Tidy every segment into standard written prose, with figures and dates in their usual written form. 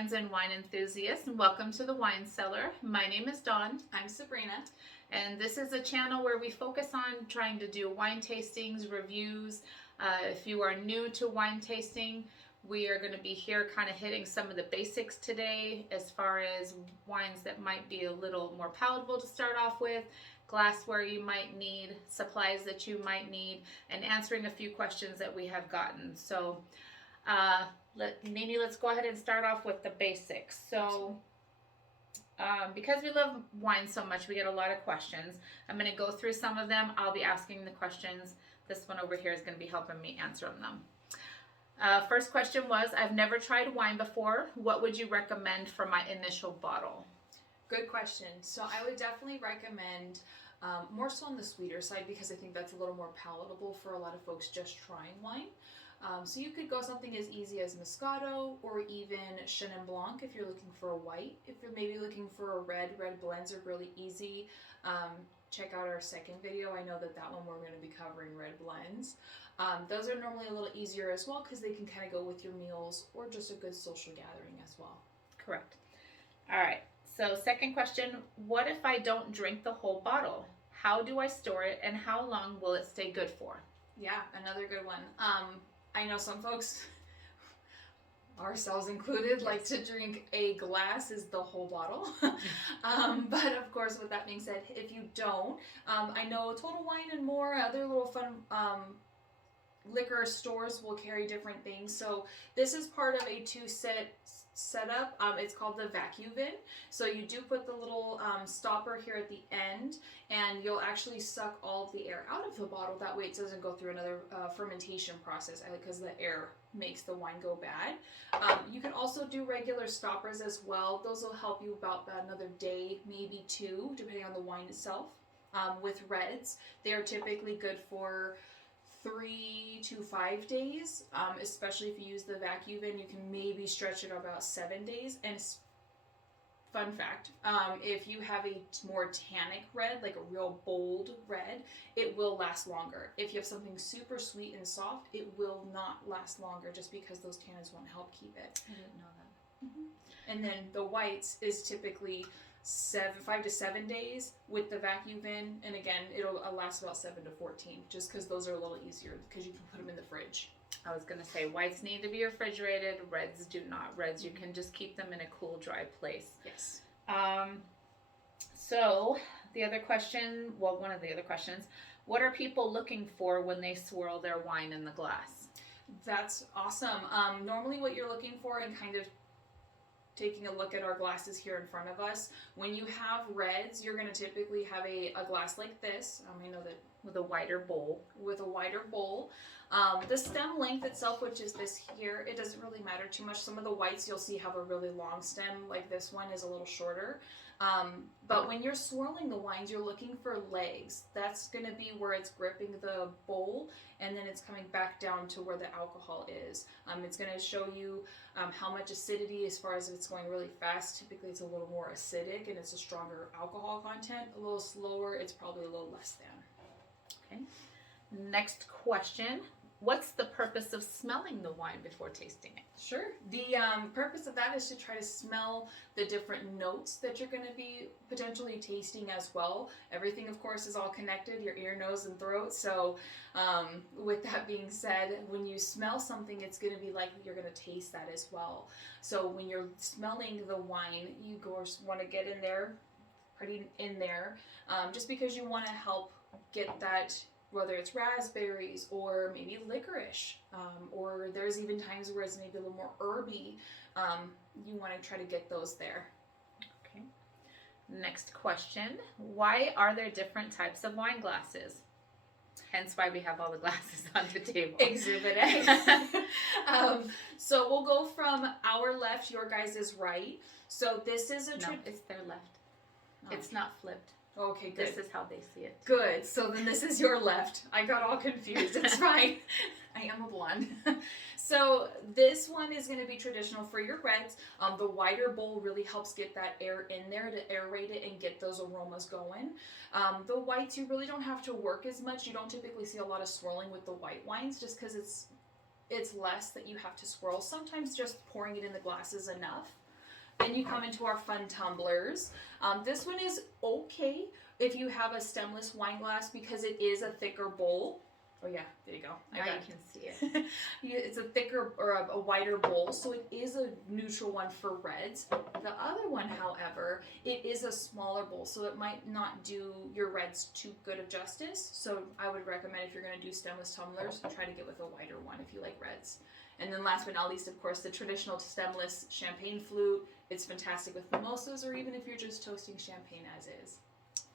friends and wine enthusiasts, and welcome to the Wine Cellar. My name is Dawn. I'm Sabrina. And this is a channel where we focus on trying to do wine tastings, reviews. If you are new to wine tasting, we are going to be here kind of hitting some of the basics today as far as wines that might be a little more palatable to start off with, glassware you might need, supplies that you might need, and answering a few questions that we have gotten. So Nini, let's go ahead and start off with the basics. So because we love wine so much, we get a lot of questions. I'm going to go through some of them. I'll be asking the questions. This one over here is going to be helping me answer them. First question was, I've never tried wine before. What would you recommend for my initial bottle? Good question. So I would definitely recommend more so on the sweeter side, because I think that's a little more palatable for a lot of folks just trying wine. So you could go something as easy as Moscato or even Chenin Blanc if you're looking for a white. If you're maybe looking for a red blends are really easy. Check out our second video. I know that one we're going to be covering red blends. Those are normally a little easier as well because they can kind of go with your meals or just a good social gathering as well. Correct. All right. So second question, what if I don't drink the whole bottle? How do I store it and how long will it stay good for? Yeah, another good one. I know some folks, ourselves included, like to drink a glass is the whole bottle. But of course, with that being said, if you don't, I know Total Wine and more other little fun liquor stores will carry different things. So this is part of a two-set setup. It's called the VacuVin. So you do put the little stopper here at the end, and you'll actually suck all of the air out of the bottle. That way it doesn't go through another fermentation process, because the air makes the wine go bad. You can also do regular stoppers as well. Those will help you about another day, maybe two, depending on the wine itself. With reds, they're typically good for 3 to 5 days, especially if you use the VacuVin. You can maybe stretch it about 7 days. And fun fact, if you have a more tannic red, like a real bold red, it will last longer. If you have something super sweet and soft, it will not last longer just because those tannins won't help keep it. I didn't know that. Mm-hmm. And then the whites is typically 5 to 7 days with the VacuVin, and again it'll last about 7 to 14, just because those are a little easier because you can put them in the fridge. I was going to say whites need to be refrigerated, reds do not. Reds you can just keep them in a cool, dry place. Yes. So the other question, well, one of the other questions, what are people looking for when they swirl their wine in the glass? That's awesome. Normally what you're looking for, and kind of taking a look at our glasses here in front of us, when you have reds, you're going to typically have a glass like this. I know that with a wider bowl. The stem length itself, which is this here, it doesn't really matter too much. Some of the whites you'll see have a really long stem, like this one is a little shorter. But when you're swirling the wines, you're looking for legs. That's going to be where it's gripping the bowl, and then it's coming back down to where the alcohol is. It's going to show you how much acidity, as far as if it's going really fast. Typically it's a little more acidic and it's a stronger alcohol content. A little slower, it's probably a little less than. Okay. Next question. What's the purpose of smelling the wine before tasting it? Sure. The purpose of that is to try to smell the different notes that you're going to be potentially tasting as well. Everything, of course, is all connected, your ear, nose, and throat. So with that being said, when you smell something, it's going to be likely you're going to taste that as well. So when you're smelling the wine, you want to get in there, just because you want to help get that, whether it's raspberries or maybe licorice, or there's even times where it's maybe a little more herby. You want to try to get those there. Okay. Next question. Why are there different types of wine glasses? Hence why we have all the glasses on the table. Exhibit A. So we'll go from our left, your guys' right. So this is No, it's their left. Oh. It's not flipped. Okay, good. This is how they see it. Good. So then this is your left. I got all confused. It's fine. I am a blonde. So this one is going to be traditional for your reds. The wider bowl really helps get that air in there to aerate it and get those aromas going. The whites, you really don't have to work as much. You don't typically see a lot of swirling with the white wines just because it's less that you have to swirl. Sometimes just pouring it in the glass is enough. Then you come into our fun tumblers. This one is okay if you have a stemless wine glass because it is a thicker bowl. Oh yeah, there you go. Now you can see it. It's a thicker or a wider bowl, so it is a neutral one for reds. The other one, however, it is a smaller bowl, so it might not do your reds too good of justice. So I would recommend if you're going to do stemless tumblers, try to get with a wider one if you like reds. And then last but not least, of course, the traditional stemless champagne flute. It's fantastic with mimosas or even if you're just toasting champagne as is.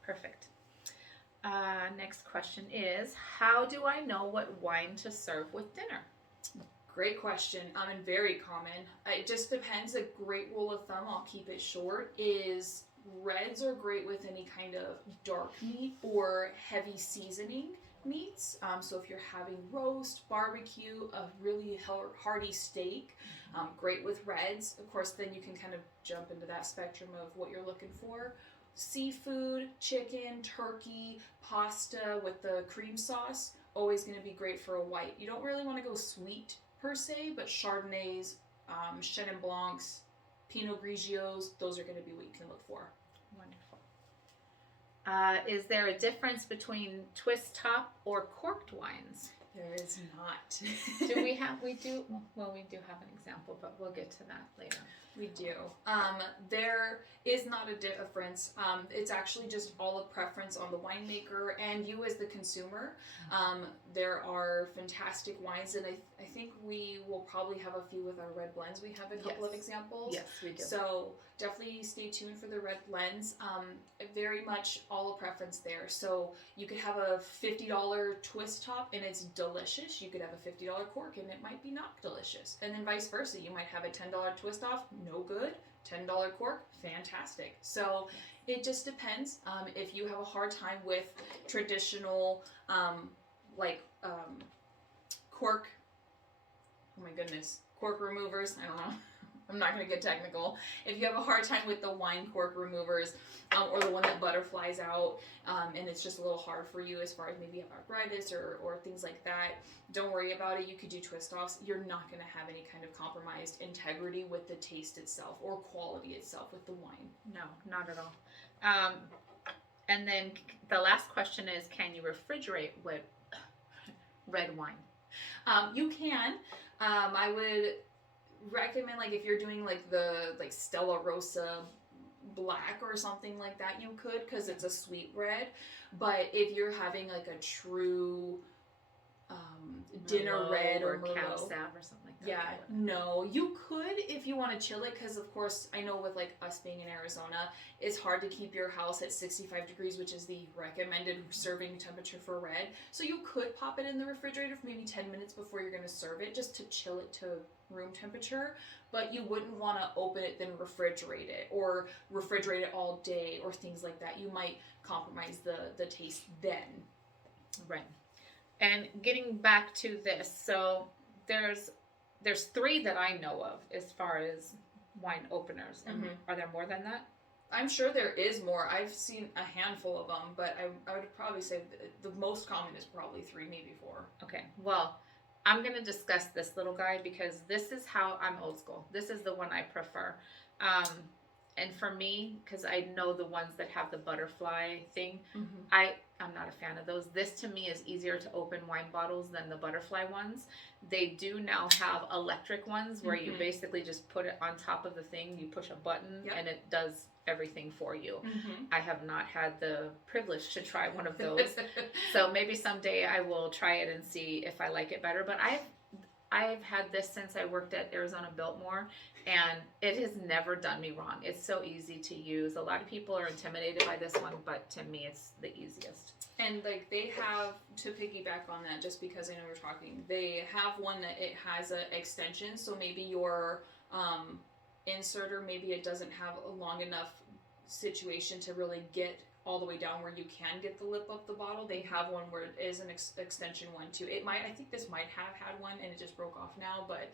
Perfect. Next question is, how do I know what wine to serve with dinner? Great question, and very common. It just depends. A great rule of thumb, I'll keep it short, is reds are great with any kind of dark meat or heavy seasoning meats. So if you're having roast, barbecue, a really hearty steak, great with reds. Of course, then you can kind of jump into that spectrum of what you're looking for. Seafood, chicken, turkey, pasta with the cream sauce, always going to be great for a white. You don't really want to go sweet per se, but Chardonnays, Chenin Blancs, Pinot Grigios, those are going to be what you can look for. Wonderful. Is there a difference between twist top or corked wines? There is not. We do have an example, but we'll get to that later. We do. There is not a difference. It's actually just all a preference on the winemaker and you as the consumer. There are fantastic wines, and I think we will probably have a few with our red blends. We have a couple of examples. Yes, we do. So definitely stay tuned for the red blends. Very much all a preference there. So you could have a $50 twist top and it's delicious. You could have a $50 cork and it might be not delicious. And then vice versa. You might have a $10 twist off, no good. $10 cork, fantastic. So it just depends. If you have a hard time with traditional cork, oh my goodness, cork removers, I don't know. I'm not going to get technical. If you have a hard time with the wine cork removers or the one that butterflies out and it's just a little hard for you as far as maybe you have arthritis or things like that, don't worry about it. You could do twist offs. You're not going to have any kind of compromised integrity with the taste itself or quality itself with the wine. No, not at all. And then the last question is, can you refrigerate with red wine? You can. I would recommend, like, if you're doing like the Stella Rosa black or something like that, you could, because it's a sweet red. But if you're having like a true dinner Merlot red or Cab Merlot, Sav or something like that. yeah, no, you could if you want to chill it, because of course I know with like us being in Arizona, it's hard to keep your house at 65 degrees, which is the recommended serving temperature for red. So you could pop it in the refrigerator for maybe 10 minutes before you're going to serve it, just to chill it to room temperature. But you wouldn't want to open it then refrigerate it, or refrigerate it all day or things like that. You might compromise the taste then. Right. And getting back to this, so there's three that I know of as far as wine openers. And are there more than that? I'm sure there is more. I've seen a handful of them, but I would probably say the most common is probably 3, maybe 4. Okay, well, I'm going to discuss this little guy because this is how I'm old school. This is the one I prefer. And for me, because I know the ones that have the butterfly thing, I'm not a fan of those. This to me is easier to open wine bottles than the butterfly ones. They do now have electric ones where you basically just put it on top of the thing, you push a button, and it does everything for you. I have not had the privilege to try one of those. So maybe someday I will try it and see if I like it better. But I've had this since I worked at Arizona Biltmore, and it has never done me wrong. It's so easy to use. A lot of people are intimidated by this one, but to me it's the easiest. And like they have, to piggyback on that, just because I know we're talking, they have one that it has an extension, so maybe your inserter, maybe it doesn't have a long enough situation to really get all the way down where you can get the lip of the bottle. They have one where it is an extension one too. I think this might have had one and it just broke off now, but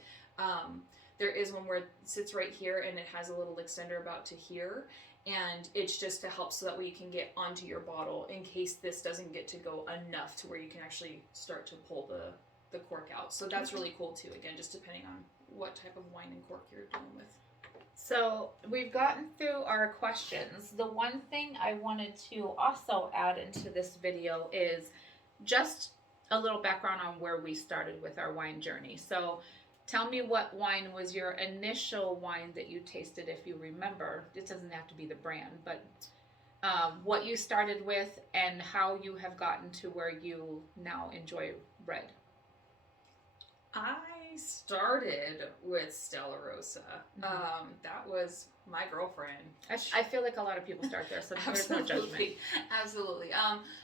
there is one where it sits right here and it has a little extender about to here, and it's just to help so that way you can get onto your bottle in case this doesn't get to go enough to where you can actually start to pull the cork out. So that's really cool too, again, just depending on what type of wine and cork you're dealing with. So we've gotten through our questions. The one thing I wanted to also add into this video is just a little background on where we started with our wine journey. So tell me what wine was your initial wine that you tasted, if you remember. It doesn't have to be the brand, but what you started with and how you have gotten to where you now enjoy red. I started with Stella Rosa. That was my girlfriend. I feel like a lot of people start there, so there's no judgment. Absolutely.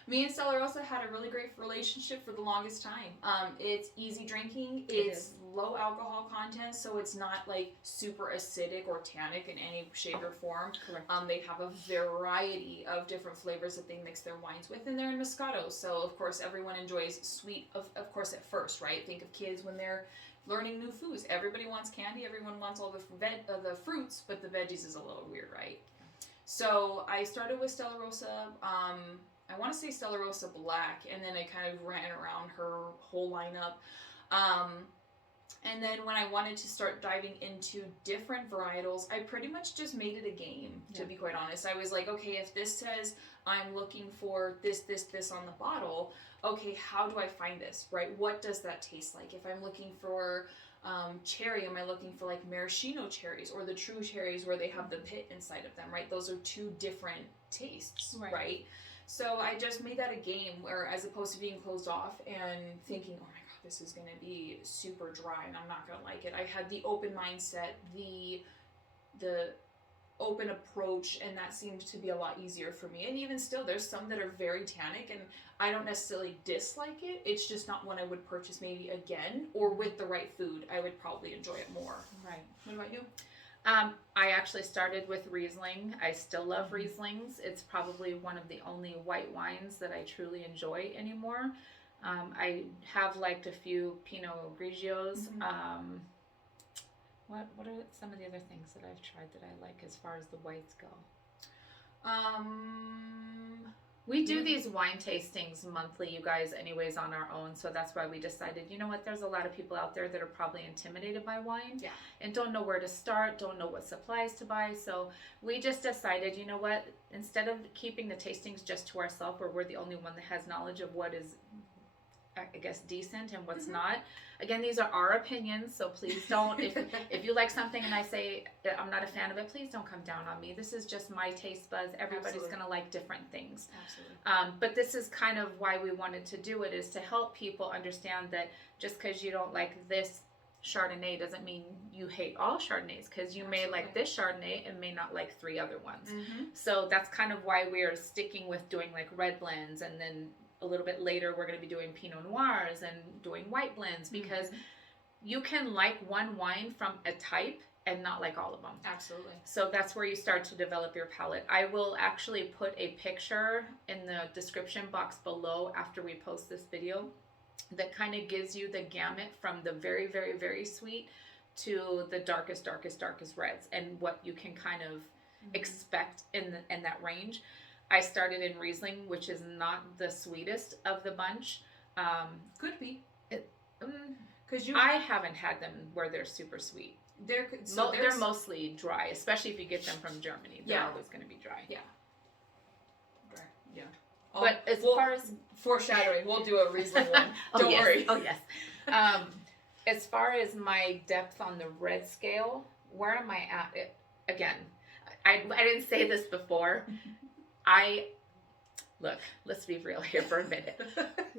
Me and Stella Rosa had a really great relationship for the longest time. It's easy drinking. It's low alcohol content, so it's not like super acidic or tannic in any shape or form. Correct. They have a variety of different flavors that they mix their wines with, and they're in Moscato. So of course everyone enjoys sweet. Of course at first, right? Think of kids when they're learning new foods. Everybody wants candy. Everyone wants all the fruits, but the veggies is a little weird, right? So I started with Stella Rosa. I want to say Stella Rosa Black, and then I kind of ran around her whole lineup. And then when I wanted to start diving into different varietals, I pretty much just made it a game, to be quite honest. I was like, okay, if this says I'm looking for this on the bottle, okay, how do I find this, right? What does that taste like? If I'm looking for cherry, am I looking for like maraschino cherries or the true cherries where they have the pit inside of them, right? Those are two different tastes, right? So I just made that a game where, as opposed to being closed off and thinking, oh my God, this is going to be super dry and I'm not going to like it, I had the open mindset, the open approach, and that seemed to be a lot easier for me. And even still, there's some that are very tannic and I don't necessarily dislike it. It's just not one I would purchase maybe again, or with the right food I would probably enjoy it more. Right. What about you? I actually started with Riesling. I still love Rieslings. It's probably one of the only white wines that I truly enjoy anymore. I have liked a few Pinot Grigios. What are some of the other things that I've tried that I like as far as the whites go? We do these wine tastings monthly, you guys, anyways, on our own. So that's why we decided, you know what, there's a lot of people out there that are probably intimidated by wine and don't know where to start, don't know what supplies to buy. So we just decided, you know what, instead of keeping the tastings just to ourselves, where we're the only one that has knowledge of what is, I guess, decent and what's not. Again, these are our opinions, so please don't, if you like something and I say I'm not a fan of it, please don't come down on me. This is just my taste buds. Everybody's going to like different things. Absolutely. But this is kind of why we wanted to do it, is to help people understand that just because you don't like this Chardonnay doesn't mean you hate all Chardonnays, because you may like this Chardonnay and may not like 3 other ones. So that's kind of why we're sticking with doing like red blends, and then a little bit later we're going to be doing Pinot Noirs and doing white blends, because you can like one wine from a type and not like all of them. Absolutely. So that's where you start to develop your palate. I will actually put a picture in the description box below after we post this video that kind of gives you the gamut from the very, very, very sweet to the darkest reds, and what you can kind of expect in that range. I started in Riesling, which is not the sweetest of the bunch. Could be. Because I haven't had them where they're super sweet. They're mostly dry, especially if you get them from Germany. They're always going to be dry. Yeah. Dry. Yeah. But as far as foreshadowing, we'll do a Riesling one. Don't worry. Oh yes. As far as my depth on the red scale, where am I at? Again, I didn't say this before. Look, let's be real here for a minute.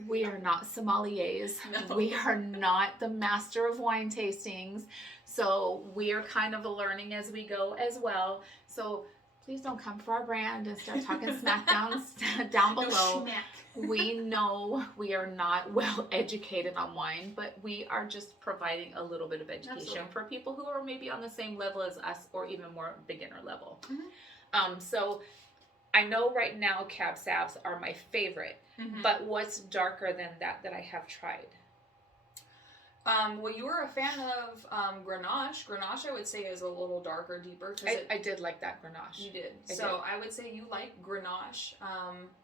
We are not sommeliers. No. We are not the master of wine tastings. So we are kind of learning as we go as well. So please don't come for our brand and start talking smack down below. We know we are not well educated on wine, but we are just providing a little bit of education for people who are maybe on the same level as us, or even more beginner level. So I know right now Cab Savs are my favorite, but what's darker than that I have tried? Well, you were a fan of Grenache. Grenache, I would say, is a little darker, deeper. I did like that Grenache. You did. I would say you like Grenache.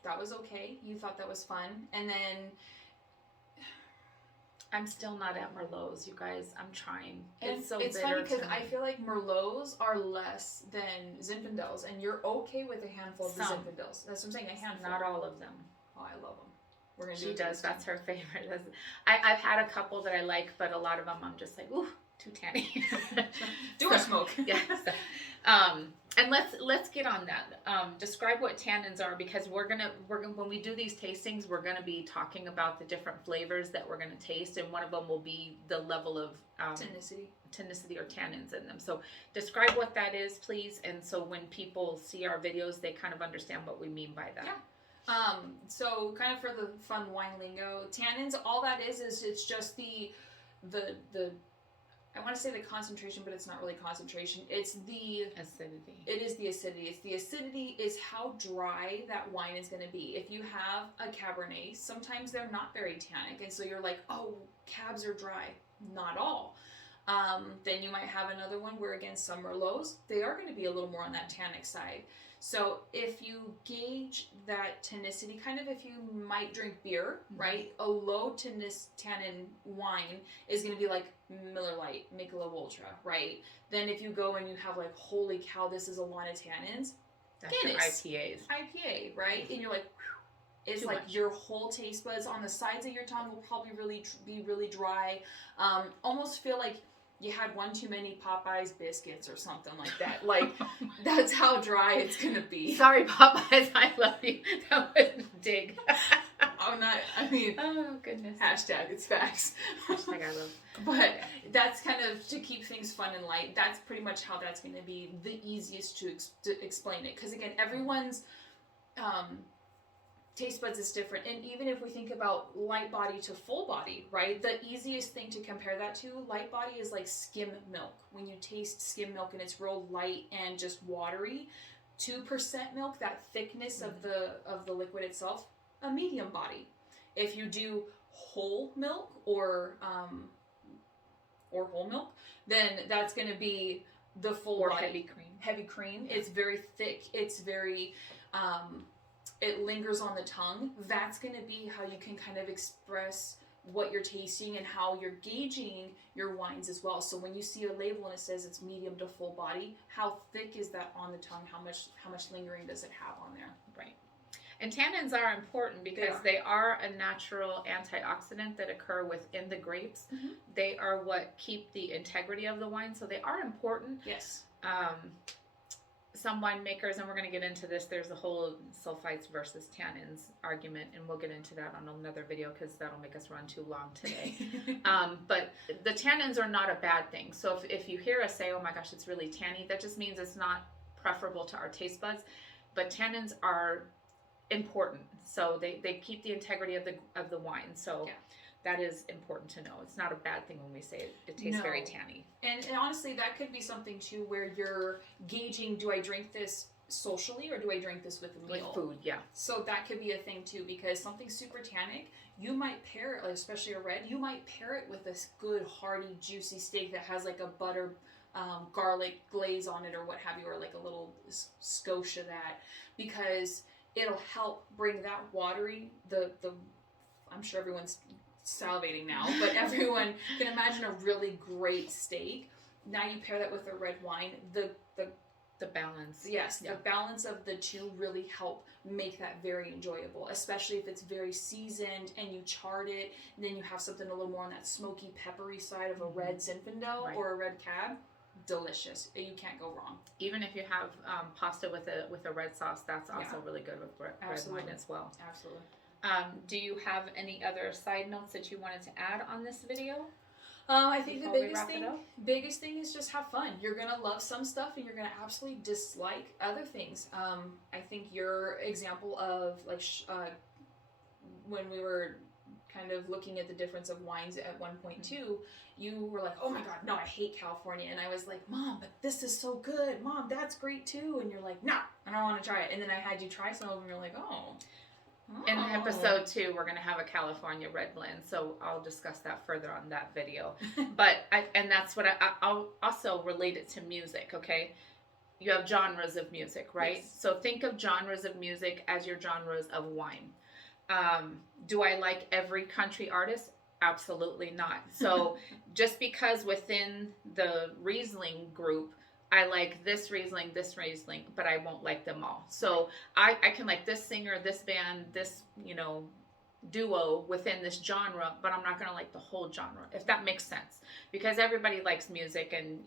That was okay. You thought that was fun. And then I'm still not at Merlot's, you guys. I'm trying. And It's so it's bitter funny because to I me. feel like Merlots are less than Zinfandels, and you're okay with a handful of the Some. Zinfandels. That's what I'm saying, a handful. Not all of them. Oh, I love them. We're gonna do She a does. tasting. That's her favorite. I've had a couple that I like, but a lot of them I'm just like, ooh, too tanny. Do our smoke. Yeah. And let's get on that. Describe what tannins are, because we're gonna when we do these tastings, we're gonna be talking about the different flavors that we're gonna taste, and one of them will be the level of tonicity or tannins in them. So describe what that is, please, and so when people see our videos, they kind of understand what we mean by that. Yeah. So kind of for the fun wine lingo, tannins, all that is it's just the I want to say the concentration, but it's not really concentration. It's the acidity. It is the acidity. It's the acidity is how dry that wine is going to be. If you have a Cabernet, sometimes they're not very tannic, and so you're like, oh, Cabs are dry. Not all. Then you might have another one where, again, some Merlots, they are going to be a little more on that tannic side. So if you gauge that tonicity, kind of if you might drink beer, right? A low tannin wine is going to be like Miller Lite, Michelob Ultra, right? Then if you go and you have like, holy cow, this is a lot of tannins. That's your IPAs. IPA, right? And you're like, whew, it's Too like much. your whole taste buds on the sides of your tongue will probably be really dry. Almost feel like you had one too many Popeyes biscuits or something like that. Like, that's how dry it's gonna be. Sorry, Popeyes, I love you. That was dig. Oh, goodness. Hashtag, it's facts. Hashtag I love. But that's kind of to keep things fun and light. That's pretty much how that's gonna be the easiest to explain it. Because again, everyone's taste buds is different, and even if we think about light body to full body, right, the easiest thing to compare that to, light body is like skim milk. When you taste skim milk and it's real light and just watery, 2% milk, that thickness of the liquid itself, a medium body. If you do whole milk or whole milk, then that's going to be the full or body. Heavy cream. It's very thick. It's very it lingers on the tongue. That's going to be how you can kind of express what you're tasting and how you're gauging your wines as well. So when you see a label and it says it's medium to full body, how thick is that on the tongue? How much lingering does it have on there? Right. And tannins are important because they are a natural antioxidant that occur within the grapes. Mm-hmm. They are what keep the integrity of the wine, so they are important. Yes. Some winemakers, and we're going to get into this, there's a whole sulfites versus tannins argument, and we'll get into that on another video because that'll make us run too long today. But the tannins are not a bad thing. So if you hear us say, oh my gosh, it's really tanny, that just means it's not preferable to our taste buds. But tannins are important. So they keep the integrity of the wine. So that is important to know. It's not a bad thing when we say it tastes very tanny. And honestly, that could be something too where you're gauging, do I drink this socially or do I drink this with a meal? With food, yeah. So that could be a thing too, because something super tannic, you might pair it, especially a red, you might pair it with this good, hearty, juicy steak that has like a butter, garlic glaze on it or what have you, or like a little skosh of that, because it'll help bring that watery, I'm sure everyone's salivating now, but everyone can imagine a really great steak. Now you pair that with a red wine, the balance. Yes, the balance of the two really help make that very enjoyable, especially if it's very seasoned and you charred it, and then you have something a little more on that smoky, peppery side of a red Zinfandel or a red Cab. Delicious. You can't go wrong. Even if you have pasta with a red sauce, that's also really good with red wine as well. Absolutely. Do you have any other side notes that you wanted to add on this video? I think the biggest thing is just have fun. You're gonna love some stuff and you're gonna absolutely dislike other things. I think your example of like when we were kind of looking at the difference of wines at 1.2, you were like, oh my god, no, I hate California. And I was like, Mom, but this is so good. Mom, that's great too. And you're like, no, I don't want to try it. And then I had you try some of them and you're like, oh. In episode 2, we're going to have a California red blend, so I'll discuss that further on that video. But that's what I'll also relate it to music, okay? You have genres of music, right? Yes. So think of genres of music as your genres of wine. Do I like every country artist? Absolutely not. So just because within the Riesling group, I like this Riesling, but I won't like them all. So I can like this singer, this band, this, duo within this genre, but I'm not going to like the whole genre, if that makes sense. Because everybody likes music, and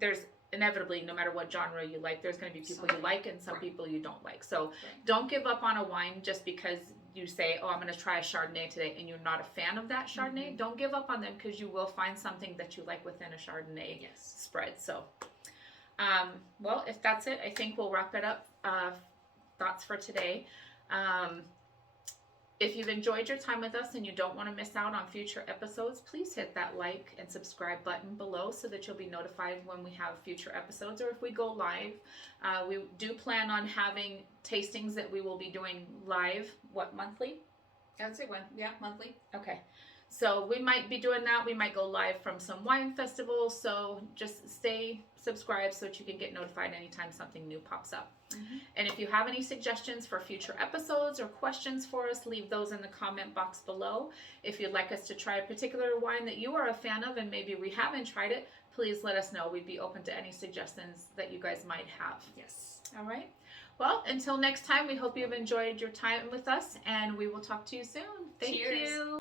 there's inevitably, no matter what genre you like, there's going to be people you like and some people you don't like. So don't give up on a wine just because you say, oh, I'm going to try a Chardonnay today, and you're not a fan of that Chardonnay. Mm-hmm. Don't give up on them, because you will find something that you like within a Chardonnay spread. So, well, if that's it, I think we'll wrap it up. Thoughts for today. If you've enjoyed your time with us and you don't want to miss out on future episodes, please hit that like and subscribe button below so that you'll be notified when we have future episodes or if we go live. We do plan on having tastings that we will be doing live, monthly? I'd say monthly. Okay. So we might be doing that. We might go live from some wine festivals. So just stay subscribed so that you can get notified anytime something new pops up. Mm-hmm. And if you have any suggestions for future episodes or questions for us, leave those in the comment box below. If you'd like us to try a particular wine that you are a fan of and maybe we haven't tried it, please let us know. We'd be open to any suggestions that you guys might have. Yes. All right. Well, until next time, we hope you've enjoyed your time with us, and we will talk to you soon. Thank you.